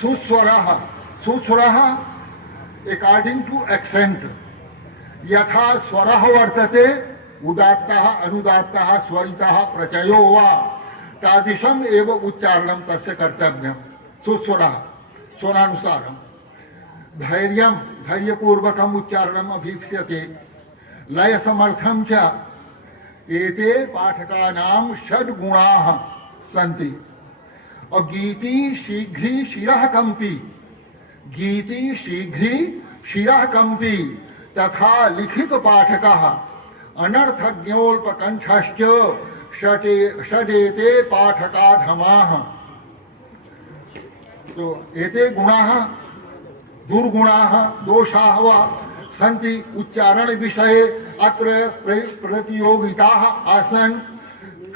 सुस्वरः सुस्वरः according to accent यथा स्वरः वर्तते उदात्तः अनुदात्तः स्वरितः प्रचयो वा तादृशम् एव उच्चारणं तस्य कर्तव्यं। सुस्वरः स्वरानुसारं धैर्यं धैर्यपूर्वकम् उच्चारणम् अभीक्ष्यते। लय समर्थं च एते पाठकानां षड्गुणाः सन्ति। और गीति शीघ्री शिरः कंपी गीति शीघ्री शिरः कंपी तथा लिखित पाठकः अनर्थज्ञोल्पकंठश्च षडेते पाठकाधमाः। तो एते गुणाः दुर्गुणाः दोषाः वा सन्ति। उच्चारण विषये अत्र प्रतियोगिताः आसन्।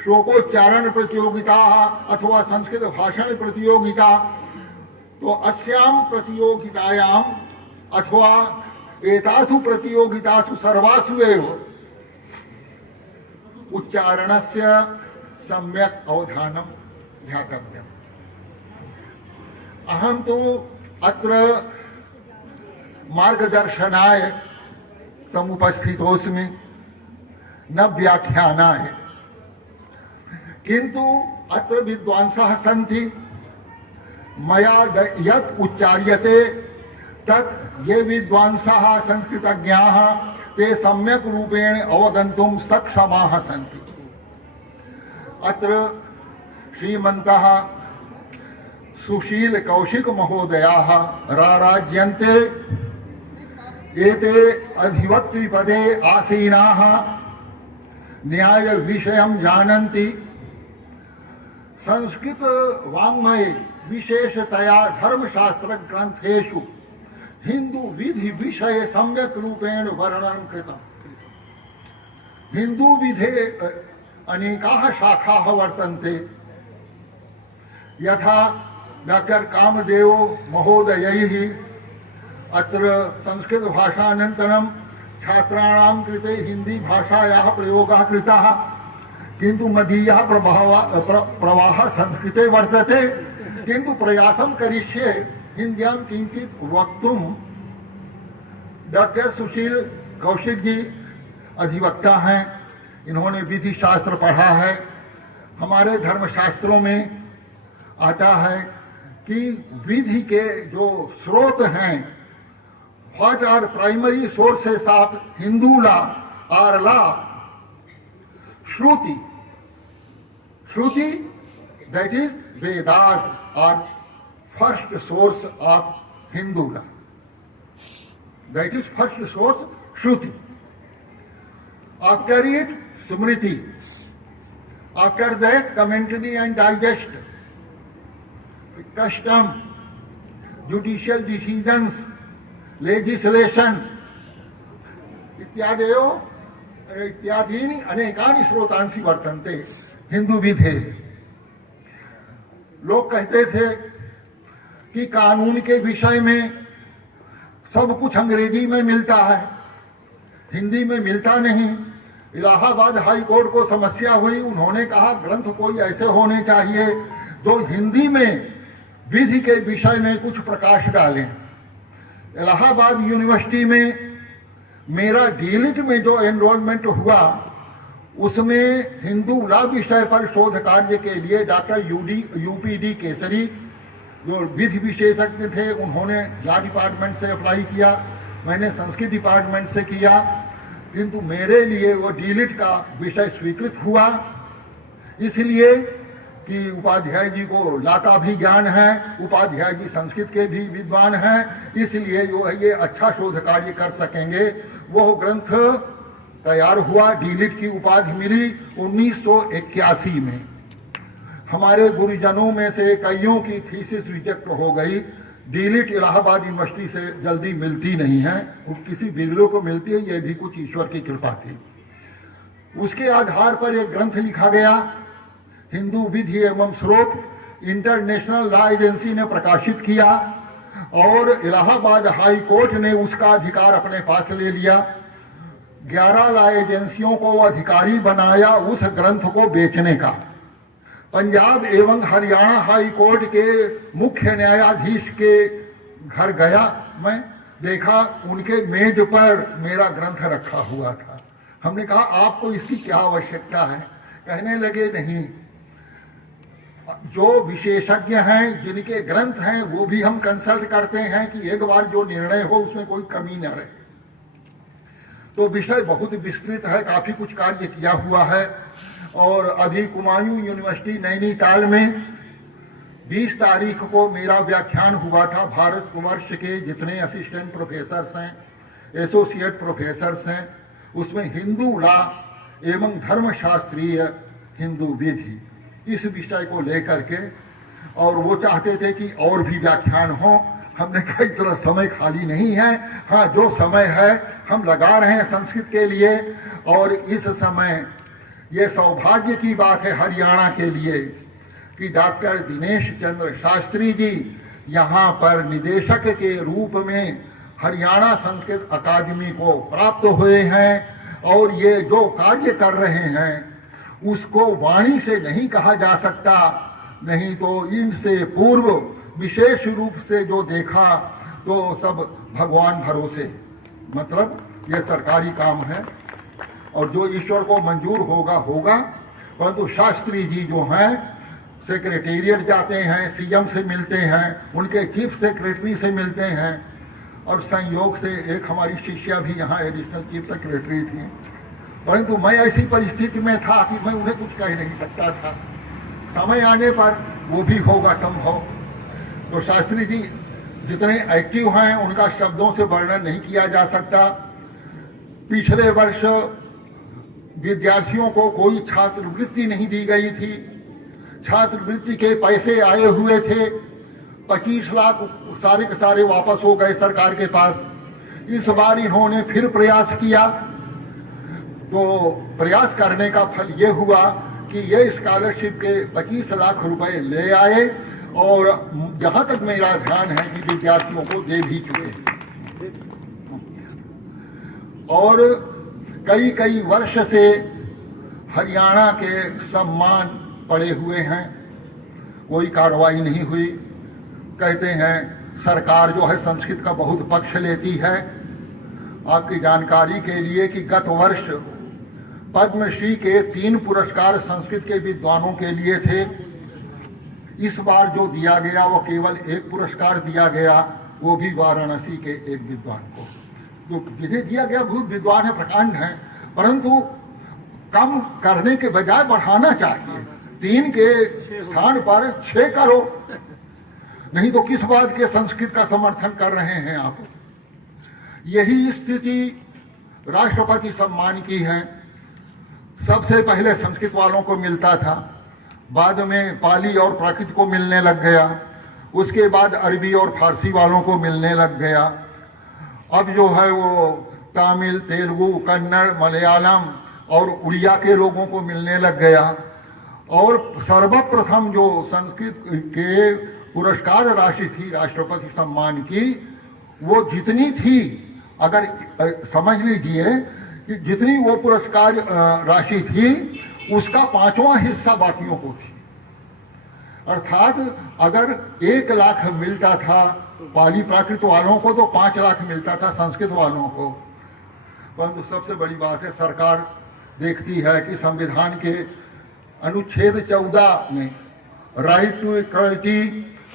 श्लोकोच्चारण प्रतियोगिताः अथवा संस्कृत भाषण प्रतियोगिता। तो अस्यां प्रतियोगितायाम् अथवा एतासु प्रतियोगितासु सर्वासु एव उच्चारणस्य सम्यक् अवधानं ध्यातव्यम्। अहं तु अत्र मार्गदर्शनाय समुपस्थितोऽस्मि न व्याख्यानाय। किन्तु अत्र विद्वांसः सन्ति मया यत् उच्चार्यते तत् ये विद्वांसः संस्कृतज्ञाः ते सम्यक् रूपेण अवगन्तुं सक्षमाः सन्ति। अत्र श्रीमन्तः सुशील कौशिक महोदयाः राराज्यन्ते। एते अधिवक्तृपदे आसीनाः न्याय विषयं जानन्ति। संस्कृत वाङ्मये विशेषतया धर्मशास्त्र ग्रंथेषु हिंदू विधि विषय सम्यक रूपेण वर्णनं कृतम्। हिंदू विधे अनेकाः शाखाः वर्तन्ते। यथा डॉक्टर कामदेव महोदयैः अत्र संस्कृत भाषानन्तरं छात्राणां कृते हिंदी भाषायाः प्रयोगः कृतः। किन्तु मदीयः प्रवाहः संस्कृते वर्तते। किन्तु प्रयासं करिष्ये हिंद्यां किंचित वक्तुं। डॉक्टर सुशील कौशिक जी अधिवक्ता हैं। इन्होंने विधि शास्त्र पढ़ा है। हमारे धर्मशास्त्रों में आता है कि विधि के जो स्रोत हैं, what are primary sources of Hindu law are law Shruti. Shruti that is Vedas are first source of Hindu law. That is first source Shruti. After it Smriti. After that commentary and digest, custom, judicial decisions, legislation इत्यादीनि अनेकानि स्रोतांसि वर्तन्ते हिंदू विधे। लोग कहते थे कि कानून के विषय में सब कुछ अंग्रेजी में मिलता है, हिंदी में मिलता नहीं। इलाहाबाद हाई कोर्ट को समस्या हुई। उन्होंने कहा ग्रंथ कोई ऐसे होने चाहिए जो हिंदी में विधि के विषय में कुछ प्रकाश डालें। इलाहाबाद यूनिवर्सिटी में मेरा डीलिट में जो एनरोलमेंट हुआ उसमें हिंदू लॉ विषय पर शोध कार्य के लिए डॉक्टर यूपीडी केसरी जो विधि विशेषज्ञ थे उन्होंने लॉ डिपार्टमेंट से अप्लाई किया। मैंने संस्कृत डिपार्टमेंट से किया। किंतु मेरे लिए वो डीलिट का विषय स्वीकृत हुआ, इसलिए कि उपाध्याय जी को लॉ का भी ज्ञान है, उपाध्याय जी संस्कृत के भी विद्वान हैं, इसलिए जो है ये अच्छा शोध कार्य कर सकेंगे। वो ग्रंथ तैयार हुआ, डीलिट की उपाधि मिली 1981 में। हमारे गुरुजनों में से कईयों की थीसिस रिजेक्ट हो गई। डीलिट इलाहाबाद यूनिवर्सिटी से जल्दी मिलती नहीं है, वो किसी बिरलों को मिलती है, ये भी कुछ ईश्वर की कृपा थी। उसके आधार पर एक ग्रंथ लिखा गया, हिंदू विधि एवं स्रोत, इंटरनेशनल लॉ एजेंसी ने प्रकाशित किया और इलाहाबाद हाई कोर्ट ने उसका अधिकार अपने पास ले लिया। 11 लॉ एजेंसियों को अधिकारी बनाया उस ग्रंथ को बेचने का। पंजाब एवं हरियाणा हाई कोर्ट के मुख्य न्यायाधीश के घर गया, मैं देखा उनके मेज पर मेरा ग्रंथ रखा हुआ था। हमने कहा आपको इसकी क्या आवश्यकता है? कहने लगे नहीं, जो विशेषज्ञ हैं, जिनके ग्रंथ हैं, वो भी हम कंसल्ट करते हैं कि एक बार जो निर्णय हो उसमें कोई कमी न रहे। तो विषय बहुत विस्तृत है, काफी कुछ कार्य किया हुआ है। और अभी कुमायूं यूनिवर्सिटी नैनीताल में 20 तारीख को मेरा व्याख्यान हुआ था। भारतवर्ष के जितने असिस्टेंट प्रोफेसर्स हैं, एसोसिएट प्रोफेसर्स हैं, उसमें हिंदू लॉ एवं धर्मशास्त्रीय हिंदू विधि, इस विषय को लेकर के, और वो चाहते थे कि और भी व्याख्यान हो। हमने कहा इतना समय खाली नहीं है, हाँ जो समय है हम लगा रहे हैं संस्कृत के लिए। और इस समय ये सौभाग्य की बात है हरियाणा के लिए कि डॉक्टर दिनेश चंद्र शास्त्री जी यहाँ पर निदेशक के रूप में हरियाणा संस्कृत अकादमी को प्राप्त हुए हैं। और ये जो कार्य कर रहे हैं उसको वाणी से नहीं कहा जा सकता, नहीं तो इनसे पूर्व विशेष रूप से जो देखा तो सब भगवान भरोसे, मतलब ये सरकारी काम है और जो ईश्वर को मंजूर होगा होगा। परंतु शास्त्री जी जो हैं सेक्रेटेरिएट जाते हैं, सीएम से मिलते हैं, उनके चीफ सेक्रेटरी से मिलते हैं, और संयोग से एक हमारी शिष्या भी यहाँ एडिशनल चीफ सेक्रेटरी थी। परंतु मैं ऐसी परिस्थिति में था कि मैं उन्हें कुछ कह नहीं सकता था। समय आने पर वो भी होगा संभव। तो शास्त्री जी जितने एक्टिव हैं उनका शब्दों से वर्णन नहीं किया जा सकता। पिछले वर्ष विद्यार्थियों को कोई छात्रवृत्ति नहीं दी गई थी। छात्रवृत्ति के पैसे आए हुए थे, 25 लाख सारे के सारे वापस हो गए सरकार के पास। इस बार इन्होंने फिर प्रयास किया, तो प्रयास करने का फल ये हुआ कि ये स्कॉलरशिप के 25 लाख रुपए ले आए, और जहां तक मेरा ध्यान है कि विद्यार्थियों को दे भी चुके। और कई कई वर्ष से हरियाणा के सम्मान पड़े हुए हैं, कोई कार्रवाई नहीं हुई। कहते हैं सरकार जो है संस्कृत का बहुत पक्ष लेती है। आपकी जानकारी के लिए कि गत वर्ष पद्मश्री के 3 पुरस्कार संस्कृत के विद्वानों के लिए थे। इस बार जो दिया गया वो केवल 1 पुरस्कार दिया गया, वो भी वाराणसी के एक विद्वान को। तो जिन्हें दिया गया बहुत विद्वान है, प्रकांड है, परंतु कम करने के बजाय बढ़ाना चाहिए। 3 के स्थान पर 6 करो, नहीं तो किस बात के संस्कृत का समर्थन कर रहे हैं आप। यही स्थिति राष्ट्रपति सम्मान की है। सबसे पहले संस्कृत वालों को मिलता था, बाद में पाली और प्राकृत को मिलने लग गया, उसके बाद अरबी और फारसी वालों को मिलने लग गया। अब जो है वो तमिल, तेलुगु, कन्नड़, मलयालम और उड़िया के लोगों को मिलने लग गया। और सर्वप्रथम जो संस्कृत के पुरस्कार राशि थी राष्ट्रपति सम्मान की, वो जितनी थी, अगर समझ लीजिए कि जितनी वो पुरस्कार राशि थी उसका 5वां हिस्सा बाकियों को थी। अर्थात अगर 1 लाख मिलता था पाली प्राकृत वालों को, तो 5 लाख मिलता था संस्कृत वालों को। परंतु सबसे बड़ी बात है, सरकार देखती है कि संविधान के अनुच्छेद 14 में right to equality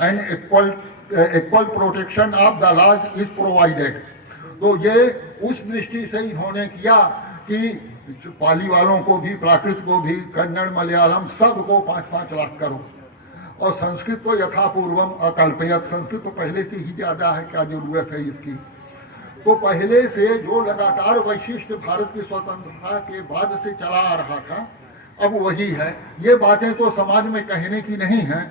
and equal protection of the laws is provided. तो ये उस दृष्टि से इन्होंने किया कि पाली वालों को भी, प्राकृत को भी, कन्नड़, मलयालम सबको 5-5 लाख करो। और संस्कृत तो यथापूर्वम अकल्पयत, संस्कृत तो पहले से ही ज्यादा है, क्या जरूरत है इसकी। तो पहले से जो लगातार वैशिष्ट भारत की स्वतंत्रता के बाद से चला आ रहा था, अब वही है। ये बातें तो समाज में कहने की नहीं है,